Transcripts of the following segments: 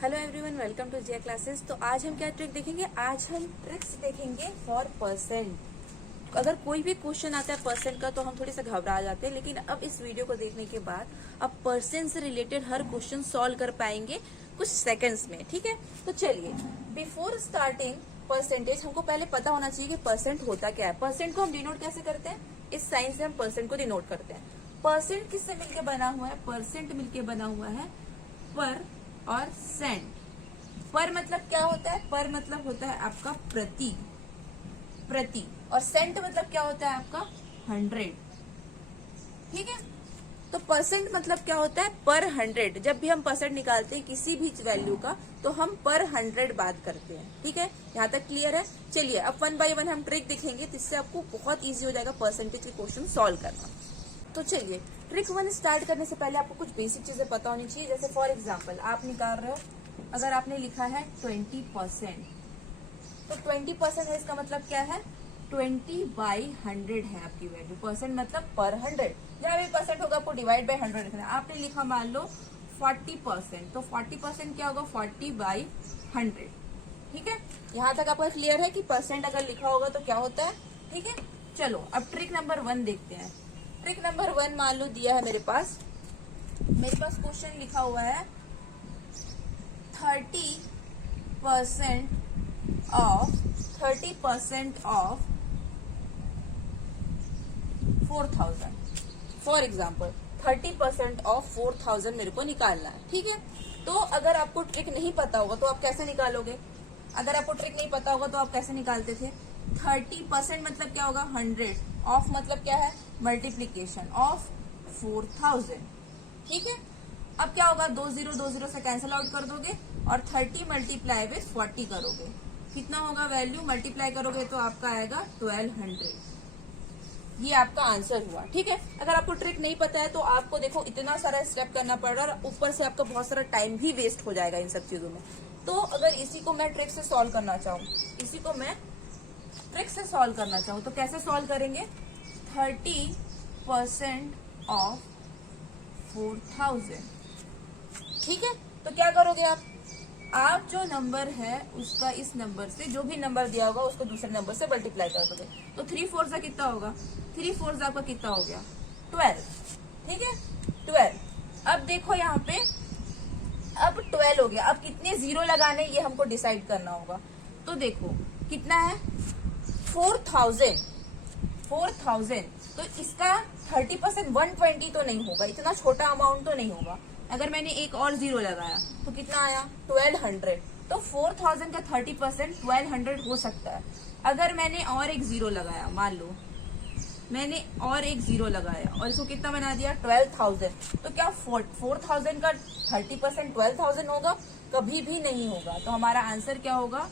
Hello everyone, welcome to Jiya classes. तो आज हम क्या ट्रिक देखेंगे? आज हम ट्रिक्स देखेंगे फॉर परसेंट। अगर कोई भी क्वेश्चन आता है परसेंट का तो हम थोड़ी सा घबरा जाते हैं, लेकिन अब इस वीडियो को देखने के बाद अब परसेंट से रिलेटेड हर क्वेश्चन सॉल्व कर पाएंगे कुछ सेकंड्स में। ठीक है, तो चलिए बिफोर स्टार्टिंग परसेंटेज हमको पहले पता होना चाहिए कि परसेंट होता क्या है। परसेंट को हम डिनोट कैसे करते हैं? इस साइन से हम परसेंट को डिनोट करते हैं। परसेंट किससे मिलके बना हुआ है? परसेंट मिलके बना हुआ है पर और सेंट। पर मतलब क्या होता है? पर मतलब होता है आपका प्रति, और सेंट मतलब क्या होता है आपका 100। ठीक है, तो परसेंट मतलब क्या होता है? पर 100। जब भी हम परसेंट निकालते हैं किसी भी वैल्यू का तो हम पर 100 बात करते हैं। ठीक है, यहाँ तक क्लियर है? चलिए अब वन बाय वन हम ट्रिक दिखेंगे, जिससे आपको बहुत ईजी हो जाएगा परसेंटेज के क्वेश्चन सॉल्व करना। तो चलिए ट्रिक वन स्टार्ट करने से पहले आपको कुछ बेसिक चीजें पता होनी चाहिए। जैसे फॉर एग्जांपल आप निकाल रहे हो, अगर आपने लिखा है 20%, तो 20% है, इसका मतलब क्या है? 20/100 है आपकी वैल्यू। परसेंट मतलब पर 100। जहाँ भी परसेंट होगा आपको डिवाइड बाय 100 लिखना है। आपने लिखा मान लो 40%, तो 40% क्या होगा? 40/100। ठीक है, यहाँ तक आपका क्लियर है कि परसेंट अगर लिखा होगा तो क्या होता है? ठीक है, चलो अब ट्रिक नंबर 1 देखते हैं। ट्रिक नंबर 1 मान लो दिया है मेरे पास क्वेश्चन लिखा हुआ है 30% ऑफ 4000। फॉर एग्जाम्पल 30% ऑफ 4000 मेरे को निकालना है। ठीक है, तो अगर आपको ट्रिक नहीं पता होगा तो आप कैसे निकालोगे? अगर आपको ट्रिक नहीं पता होगा तो आप कैसे निकालते थे? 30% मतलब क्या होगा? 100। ऑफ मतलब क्या है? Multiplication of 4000। ठीक है, अब क्या होगा? 20 से कैंसिल आउट कर दोगे और 30 मल्टीप्लाई विथ 40 करोगे। कितना होगा वैल्यू? मल्टीप्लाई करोगे तो आपका आएगा 1200। ये आपका आंसर हुआ। ठीक है, अगर आपको ट्रिक नहीं पता है तो आपको देखो इतना सारा स्टेप करना पड़ रहा है और ऊपर से आपका बहुत सारा टाइम भी वेस्ट हो जाएगा इन सब चीजों में। तो अगर इसी को मैं ट्रिक से सॉल्व करना चाहूँ तो कैसे सॉल्व करेंगे? 30% ऑफ 4000। ठीक है, तो क्या करोगे आप जो नंबर है उसका इस नंबर से, जो भी नंबर दिया होगा उसको दूसरे नंबर से मल्टीप्लाई कर दोगे। तो 3 4 का कितना होगा? 3 4 आपका कितना हो गया? 12। ठीक है, 12। अब देखो यहाँ पे, अब 12 हो गया। अब कितने जीरो लगाने ये हमको डिसाइड करना होगा। तो देखो कितना है? 4000। तो इसका 30% 120 तो नहीं होगा, इतना छोटा अमाउंट तो नहीं होगा। अगर मैंने एक और जीरो लगाया तो कितना आया? 1200। तो 4000 का 30% 1200 हो सकता है। अगर मैंने और एक जीरो लगाया, मान लो मैंने और एक जीरो लगाया और इसको कितना बना दिया? 12000। तो क्या 4000 का 30% 12000 होगा? कभी भी नहीं होगा। तो हमारा आंसर क्या होगा?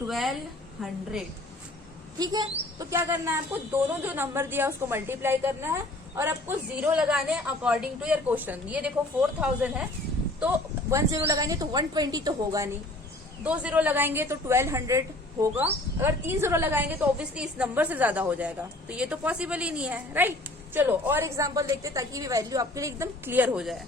1200। ठीक है, तो क्या करना है आपको? दोनों जो नंबर दिया उसको मल्टीप्लाई करना है और आपको जीरो लगाने अकॉर्डिंग टू योर क्वेश्चन। ये देखो 4000 है तो 1 जीरो लगाएंगे तो 120 तो होगा नहीं, 2 जीरो लगाएंगे तो 1200 होगा, अगर 3 जीरो लगाएंगे तो ऑब्वियसली इस नंबर से ज्यादा हो जाएगा। तो ये तो पॉसिबल ही नहीं है, राइट? चलो और एग्जाम्पल देखते हैं ताकि ये वैल्यू आपके लिए एकदम क्लियर हो जाए।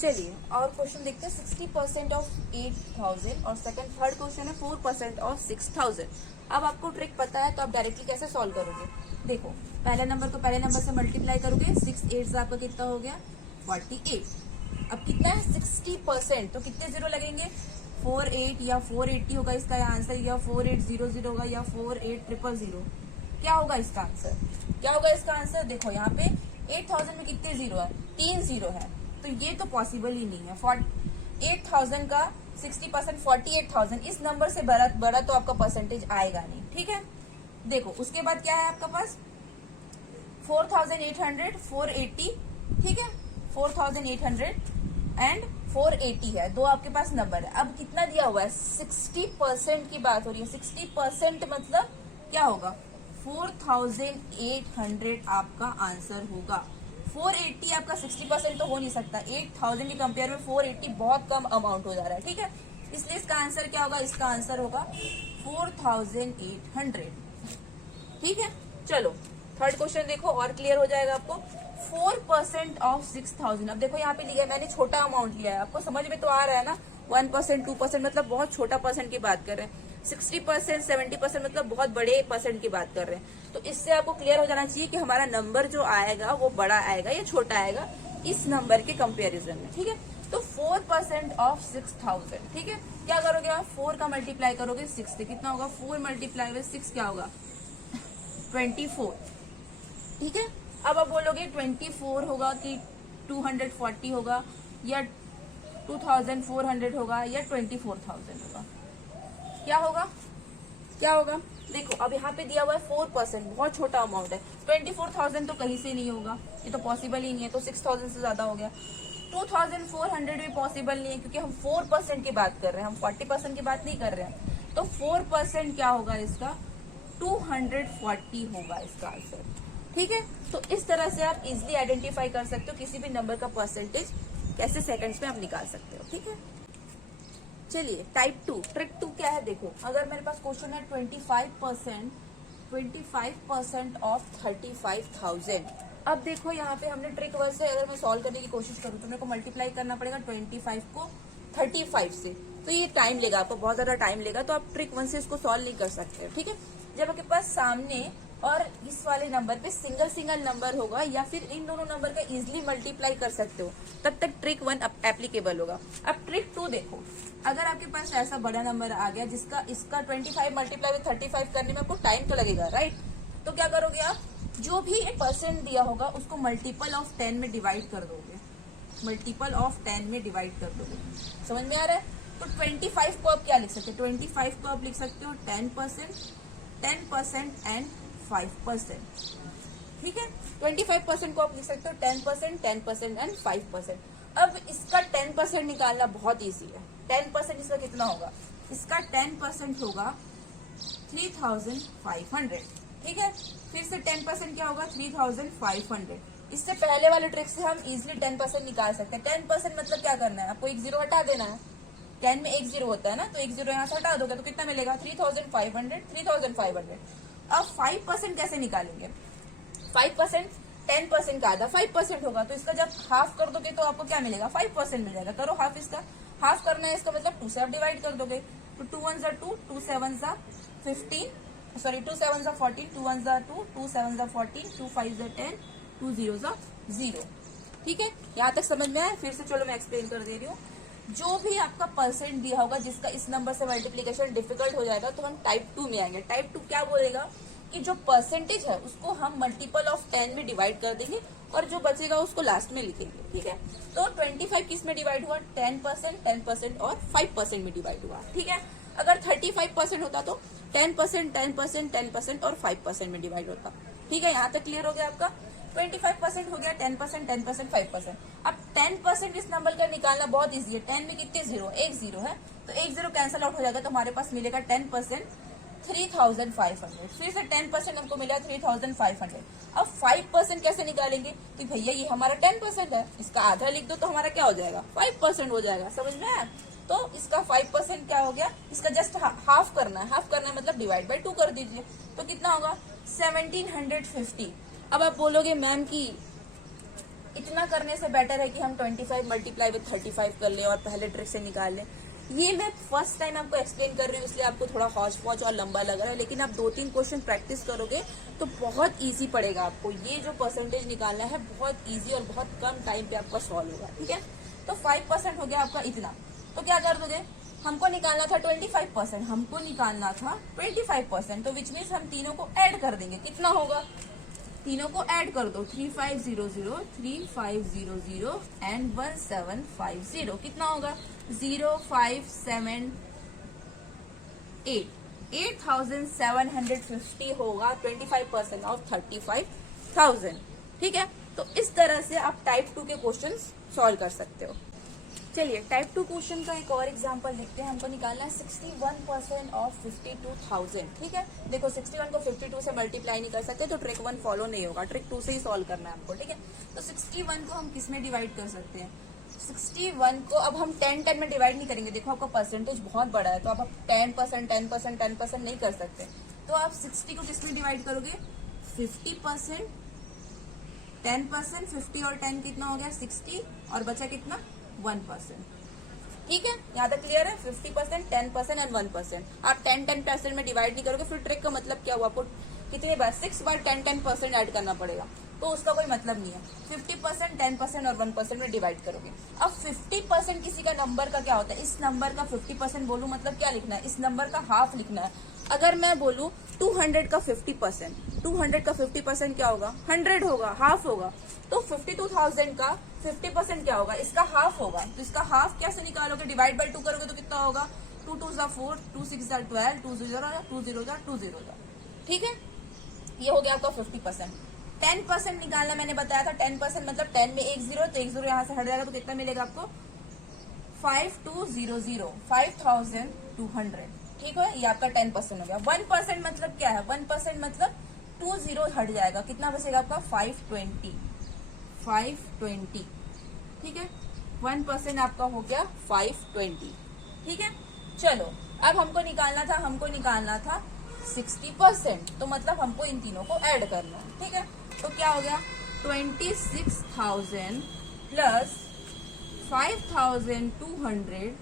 चलिए और क्वेश्चन देखते हैं। 60% ऑफ 8000 और थर्ड क्वेश्चन है 4% ऑफ 6000। अब आपको ट्रिक पता है तो आप डायरेक्टली कैसे सॉल्व करोगे? देखो पहले नंबर को पहले नंबर से मल्टीप्लाई करोगे, 6 8 आपका कितना हो गया? 48। अब कितना है? 60%, तो कितने जीरो लगेंगे? 48 या 480 होगा इसका आंसर, या 4800 होगा, या 48000। क्या होगा इसका आंसर? देखो यहाँ पे 8000 में कितने जीरो है? 3 जीरो है, तो ये तो पॉसिबल ही नहीं है। 8000 का 60% 48000, इस नंबर से बड़ा तो आपका परसेंटेज आएगा नहीं। ठीक है, देखो उसके बाद क्या है आपका पास? 4800 480। ठीक है, 4800 एंड 480 है, दो आपके पास नंबर है। अब कितना दिया हुआ है? 60% की बात हो रही है। 60% मतलब क्या होगा? 4800 आपका आंसर होगा। 480 आपका 60% तो हो नहीं सकता। 8000 के कंपेयर में 480 बहुत कम अमाउंट हो जा रहा है। ठीक है, इसलिए इसका आंसर क्या होगा? इसका आंसर होगा 4800। ठीक है, चलो थर्ड क्वेश्चन देखो और क्लियर हो जाएगा आपको। 4% ऑफ 6000। अब देखो यहाँ पे लिया है मैंने, छोटा अमाउंट लिया है, आपको समझ में तो आ रहा है ना। 1%, 2% मतलब बहुत छोटा परसेंट की बात कर रहे हैं। 60%, 70% मतलब बहुत बड़े परसेंट की बात कर रहे हैं। तो इससे आपको क्लियर हो जाना चाहिए कि हमारा नंबर जो आएगा वो बड़ा आएगा या छोटा आएगा इस नंबर के कंपेरिजन में, ठीक है। तो 4% ऑफ 6000, ठीक है। क्या करोगे आप, 4 का मल्टीप्लाई करोगे 6 से, कितना होगा, 4 मल्टीप्लाई विद 6 क्या होगा, 24, ठीक है। अब आप बोलोगे 24 होगा कि 240 होगा या 2400 होगा या 24,000 होगा, क्या होगा, क्या होगा। देखो अब यहाँ पे दिया हुआ है 4%, बहुत छोटा अमाउंट है। 24,000 तो कहीं से नहीं होगा, ये तो पॉसिबल ही नहीं है, तो 6,000 से ज्यादा हो गया। 2,400 भी पॉसिबल नहीं है क्योंकि हम 4% की बात कर रहे हैं, हम 40% की बात नहीं कर रहे हैं। तो 4% क्या होगा इसका, 240 होगा इसका आंसर, ठीक है। तो इस तरह से आप इजिली आइडेंटिफाई कर सकते हो किसी भी नंबर का परसेंटेज कैसे सेकंड्स में आप निकाल सकते हो, ठीक है। चलिए टाइप 2, ट्रिक 2 क्या है देखो। अगर मेरे पास क्वेश्चन है 25% ऑफ 35,000। अब देखो यहाँ पे हमने ट्रिक 1 से अगर मैं सॉल्व करने की कोशिश करूँ तो मेरे को मल्टीप्लाई करना पड़ेगा 25 को 35 से, तो ये टाइम लेगा, आपको बहुत ज्यादा टाइम लेगा, तो आप ट्रिक 1 से इसको सॉल्व नहीं कर सकते, ठीक है। जब आपके पास सामने और इस वाले नंबर पे सिंगल सिंगल नंबर होगा या फिर इन दोनों नंबर का इजिली मल्टीप्लाई कर सकते हो, तब तक ट्रिक 1 एप्लीकेबल होगा। अब ट्रिक 2 देखो, अगर आपके पास ऐसा बड़ा नंबर आ गया जिसका इसका 25 मल्टीप्लाई विद 35 करने में आपको टाइम तो लगेगा, राइट। तो क्या करोगे आप, जो भी परसेंट दिया होगा उसको मल्टीपल ऑफ 10 में डिवाइड कर दोगे, मल्टीपल ऑफ 10 में डिवाइड कर दोगे, समझ में आ रहा है। तो 25 को आप क्या लिख सकते हो, 25 को आप लिख सकते हो 10%, 10% एंड 5%, ठीक है। 25% को आप लिख सकते हो 10%, 10% एंड 5%। अब इसका 10% निकालना बहुत इजी है। 10% इसका कितना होगा, इसका 10% होगा 3,500, ठीक है। फिर से 10% क्या होगा, 3,500। इससे पहले वाले ट्रिक से हम इजिली 10% निकाल सकते हैं। 10% मतलब क्या करना है, आपको एक जीरो हटा देना है। 10 में एक जीरो होता है ना, तो एक जीरो यहाँ से हटा दोगे तो कितना मिलेगा, 3,500, 3,500। अब 5% कैसे निकालेंगे, 5% 10% का आधा 5% होगा, तो इसका जब हाफ कर दोगे तो आपको क्या मिलेगा, 5% मिल जाएगा। करो हाफ, इसका हाफ करना है, इसका मतलब 2 से आप डिवाइड कर दोगे, तो 2 1 जा 2, 2 7 जा 15, सॉरी 2 7 जा 14, 2 1 जा 2, 2 7 जा 14, 2 5 जा 10, 2 0 जा 0, ठीक है। यहाँ तक समझ में आया। फिर से चलो मैं एक्सप्लेन कर दे रही हूँ। जो भी आपका परसेंट दिया होगा जिसका इस नंबर से मल्टीप्लीकेशन डिफिकल्ट हो जाएगा तो हम टाइप 2 में आएंगे। टाइप 2 क्या बोलेगा कि जो परसेंटेज है उसको हम मल्टीपल ऑफ 10 में डिवाइड कर देंगे और जो बचेगा उसको लास्ट में लिखेंगे, ठीक है। तो 25 किस में डिवाइड हुआ, 10%, 10% और 5% में डिवाइड हुआ, ठीक है। अगर 35% होता तो 10%, 10%, 10% और 5% में डिवाइड होता, ठीक है। यहाँ तक क्लियर हो गया आपका। 25% हो गया, 10%, 10%, 5%। अब 10% इस नंबर का निकालना बहुत इजी है। 10 में कितने जीरो, एक जीरो है, तो एक जीरो कैंसिल आउट हो जाएगा, तो हमारे पास मिलेगा 10%, 3,500। फिर से 10% हमको मिला 3,500। अब 5% कैसे निकालेंगे, तो भैया ये हमारा 10% है, इसका आधा लिख दो तो हमारा क्या हो जाएगा, 5% हो जाएगा, समझ में आया। तो इसका 5% क्या हो गया, इसका जस्ट हाफ करना है, हाफ करना है मतलब डिवाइड बाई 2 कर दीजिए, तो कितना होगा 1750। अब आप बोलोगे मैम कि इतना करने से बेटर है कि हम 25 मल्टीप्लाई विद 35 कर लें और पहले ट्रिक से निकाल लें। ये मैं फर्स्ट टाइम आपको एक्सप्लेन कर रही हूँ इसलिए आपको थोड़ा हौच पौच और लंबा लग रहा है, लेकिन आप 2-3 क्वेश्चन प्रैक्टिस करोगे तो बहुत इजी पड़ेगा आपको। ये जो परसेंटेज निकालना है बहुत इजी और बहुत कम टाइम पे आपका सॉल्व होगा, ठीक है। तो 5% हो गया आपका इतना, तो क्या कर दोगे, हमको निकालना था 25%, हमको निकालना था 25%, तो विच मीन्स हम तीनों को ऐड कर देंगे। कितना होगा, तीनों को ऐड कर दो, 3500, 3500 एंड 1750, कितना होगा 0578, 8750 होगा 25% ऑफ 35,000, ठीक है। तो इस तरह से आप टाइप 2 के क्वेश्चंस सॉल्व कर सकते हो। चलिए टाइप 2 क्वेश्चन का एक और एग्जांपल देखते हैं। हमको निकालना है 61% ऑफ 52,000, ठीक है। देखो 61 को 52 से मल्टीप्लाई नहीं कर सकते तो ट्रिक 1 फॉलो नहीं होगा, ट्रिक 2 से ही सॉल्व करना है हमको, ठीक है। तो 61 को हम किस में डिवाइड कर सकते हैं, 61 को अब हम 10 में डिवाइड नहीं करेंगे। देखो आपका परसेंटेज बहुत बड़ा है तो अब आप 10%, 10%, 10% नहीं कर सकते, तो आप 60 को किस में डिवाइड करोगे, 50%, 10%, 50 और 10 कितना हो गया 60 और बचा कितना 1%, ठीक है, यहाँ तक क्लियर है। 50%, 10% एंड 1%। आप 10% में डिवाइड नहीं करोगे, फिर ट्रिक का मतलब क्या हुआ, आपको कितने बार 6 बार 10% ऐड करना पड़ेगा, तो उसका कोई मतलब नहीं है। 50%, 10% और 1% में डिवाइड करोगे। अब 50% किसी का नंबर का क्या होता है, इस नंबर का 50% बोलूं मतलब क्या लिखना है, इस नंबर का हाफ लिखना है। अगर मैं बोलूं 200 का 50%, 200 का 50% क्या होगा, 100 होगा, हाफ होगा। तो 52,000 का 50% क्या होगा, इसका हाफ होगा। तो इसका हाफ कैसे निकालोगे, डिवाइड बाई 2 करोगे तो कितना होगा, 2 2 4, 2 6 12, 2 0 2 0 2 0। ठीक है, ये हो गया आपका 50%। 10% निकालना मैंने बताया था, 10% मतलब 10 में एक जीरो, तो एक जीरो यहाँ से हट जाएगा, तो कितना मिलेगा आपको, 5200, 5200। ठीक है, ये आपका 10% हो गया। 1% मतलब क्या है, 1% मतलब 2 जीरो हट जाएगा, कितना बचेगा आपका 520। ठीक है, 1% आपका हो गया 520। ठीक है, चलो अब हमको निकालना था 60%, तो मतलब हमको इन तीनों को ऐड करना है। ठीक है, तो क्या हो गया, 26,000 प्लस 5,200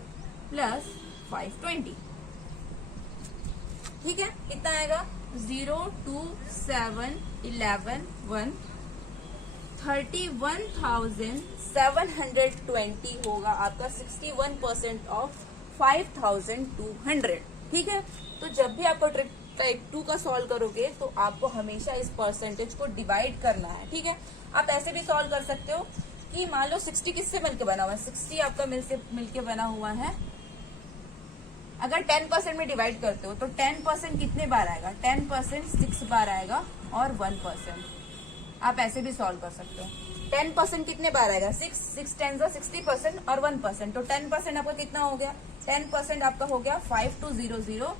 प्लस 520। ठीक है, कितना आएगा, 0 2 7 11 1, 31,720 होगा आपका 61% ऑफ 5,200। ठीक है, तो जब भी आपको ट्रिक टाइप 2 का सॉल्व करोगे तो आपको हमेशा इस परसेंटेज को डिवाइड करना है। ठीक है, आप ऐसे भी सॉल्व कर सकते हो कि मान लो 60 किससे मिलके बना हुआ है, 60 आपका मिलके बना हुआ है। अगर 10% में डिवाइड करते हो तो 10% कितने बार आएगा, 10% 6 बार आएगा, और 1% आप ऐसे भी सॉल्व कर सकते हो। 10% कितने बार आएगा, 6 6 10 60%, और 1%, तो 10% आपका कितना हो गया, 10% आपका हो गया 5200,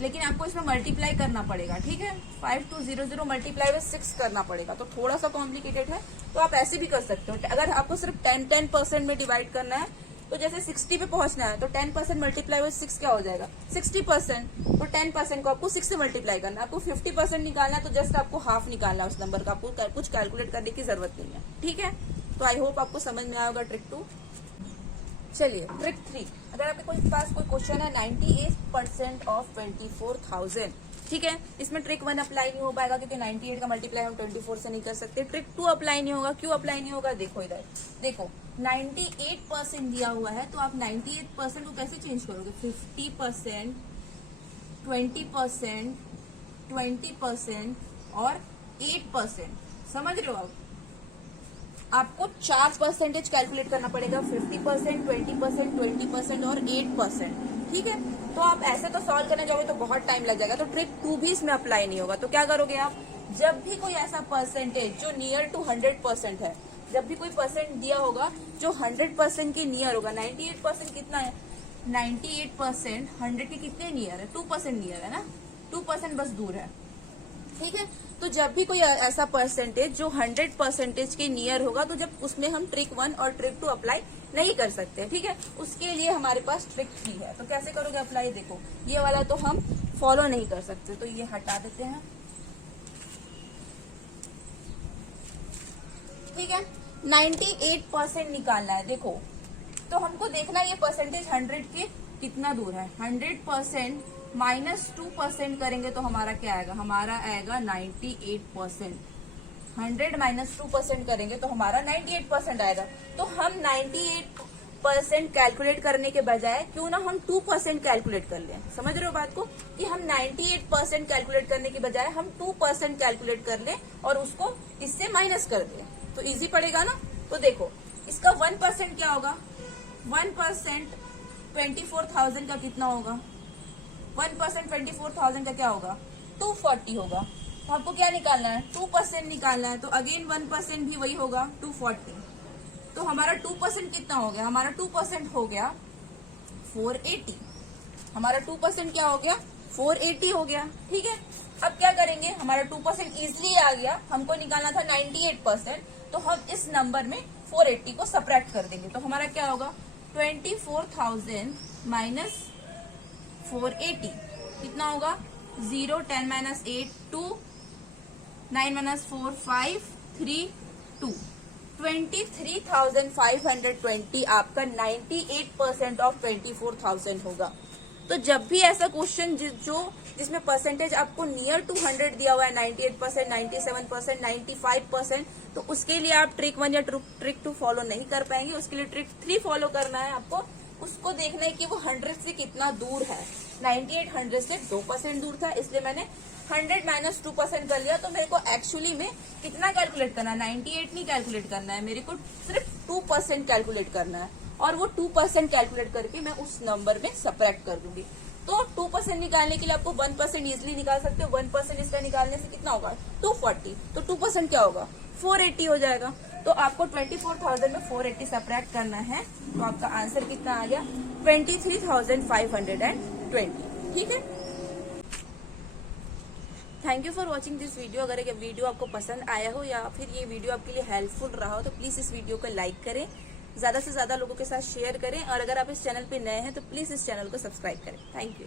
लेकिन आपको इसमें मल्टीप्लाई करना पड़ेगा। ठीक है, 5200 मल्टीप्लाई विद 6 करना पड़ेगा, तो थोड़ा सा कॉम्प्लिकेटेड है, तो आप ऐसे भी कर सकते हो। अगर आपको सिर्फ 10% में डिवाइड करना है, तो जैसे 60 पे पहुंचना है, तो 10% मल्टीप्लाई विद 6 क्या हो जाएगा, 60%। तो 10% को आपको 6 से मल्टीप्लाई करना है। आपको 50% निकालना है, तो जस्ट आपको हाफ निकालना है उस नंबर का, आपको कुछ कैलकुलेट करने की जरूरत नहीं है। ठीक है, तो आई होप आपको समझ में आया होगा ट्रिक 2। चलिए ट्रिक 3, अगर आपके पास कोई क्वेश्चन है 98% ऑफ 24,000। ठीक है, इसमें ट्रिक 1 अप्लाई नहीं हो पाएगा, क्योंकि 98 का मल्टीप्लाई हम 24 से नहीं कर सकते। ट्रिक 2 अप्लाई नहीं होगा, क्यों अप्लाई नहीं होगा, देखो इधर, देखो 98% दिया हुआ है, तो आप 98% को कैसे चेंज करोगे, 50%, 20%, 20% और 8%। समझ रहे हो आप, आपको 4 परसेंटेज कैलकुलेट करना पड़ेगा, 50%, 20%, 20% और 8%। ठीक है, तो आप ऐसे तो सॉल्व करने जाओगे तो बहुत टाइम लग जाएगा, तो ट्रिक 2 भी इसमें अप्लाई नहीं होगा। तो क्या करोगे आप, जब भी कोई ऐसा परसेंटेज जो नियर टू 100% है, जब भी कोई परसेंट दिया होगा जो 100% के नियर होगा, 98% कितना है, 98% 100 के कितने नियर है, 2% नियर है ना, 2% बस दूर है। ठीक है, तो जब भी कोई ऐसा परसेंटेज जो 100% के नियर होगा, तो जब उसमें हम ट्रिक 1 और ट्रिक 2 अप्लाई नहीं कर सकते। ठीक है, उसके लिए हमारे पास ट्रिक 3 है। तो कैसे करोगे अप्लाई, देखो ये वाला तो हम फॉलो नहीं कर सकते, तो ये हटा देते हैं। ठीक है, 98% निकालना है। देखो, तो हमको देखना है ये परसेंटेज 100 के कितना दूर है। 100% -2% करेंगे तो हमारा क्या आएगा, हमारा आएगा 98%। 100 -2% करेंगे तो हमारा 98% आएगा। तो हम 98% कैलकुलेट करने के बजाय क्यों ना हम 2% कैलकुलेट कर लें। समझ रहे हो बात को, कि हम 98% कैलकुलेट करने के बजाय हम 2% कैलकुलेट कर लें और उसको इससे माइनस कर दें, तो इजी पड़ेगा ना। तो देखो, इसका 1% क्या होगा, 1% 24,000 का कितना होगा, 1% 24,000 का क्या होगा, 240 होगा। तो आपको क्या निकालना है, 2% निकालना है, तो अगेन 1% भी वही होगा, 240। तो हमारा 2% कितना हो गया, हमारा 2% हो गया 480। हमारा 2% क्या हो गया, 480 हो गया। ठीक है, अब क्या करेंगे, हमारा 2% इजिली आ गया, हमको निकालना था 98%, तो हम इस नंबर में 480 को सब्ट्रैक्ट कर देंगे। तो हमारा क्या होगा, 24,000 माइनस 480 कितना होगा, 0 10 -8 2 9 -4 5 3 2। 23,520 आपका 98% ऑफ 24,000 होगा। तो जब भी ऐसा क्वेश्चन जिसमें परसेंटेज आपको नियर टू 100 दिया हुआ है, 98%, 97%, 95%, तो उसके लिए आप ट्रिक 1 या ट्रिक 2 फॉलो नहीं कर पाएंगे। उसके लिए ट्रिक 3 फॉलो करना है आपको। उसको देखना है कि वो 100 से कितना दूर है। 98 100 से 2% दूर था, इसलिए मैंने 100 माइनस 2% कर लिया। तो मेरे को एक्चुअली में कितना कैलकुलेट करना है, 98 नहीं कैलकुलेट करना है, मेरे को सिर्फ 2% कैलकुलेट करना है। और वो 2% कैलकुलेट करके मैं उस नंबर में सब्ट्रैक्ट कर दूंगी। तो 2% निकालने के लिए आपको 1% इजिली निकाल सकते हो। 1% इसका निकालने से कितना होगा, 240। तो 2% क्या होगा, 480 हो जाएगा। तो आपको 24,000 में 480 सब्ट्रैक्ट करना है। तो आपका आंसर कितना आ गया, 23,520। ठीक है। Thank you for watching this video. अगर ये वीडियो आपको पसंद आया हो या फिर ये वीडियो आपके लिए हेल्पफुल रहा हो तो प्लीज इस वीडियो को लाइक करें, ज्यादा से ज्यादा लोगों के साथ शेयर करें। और अगर आप इस चैनल पे नए हैं तो प्लीज इस चैनल को सब्सक्राइब करें। Thank you.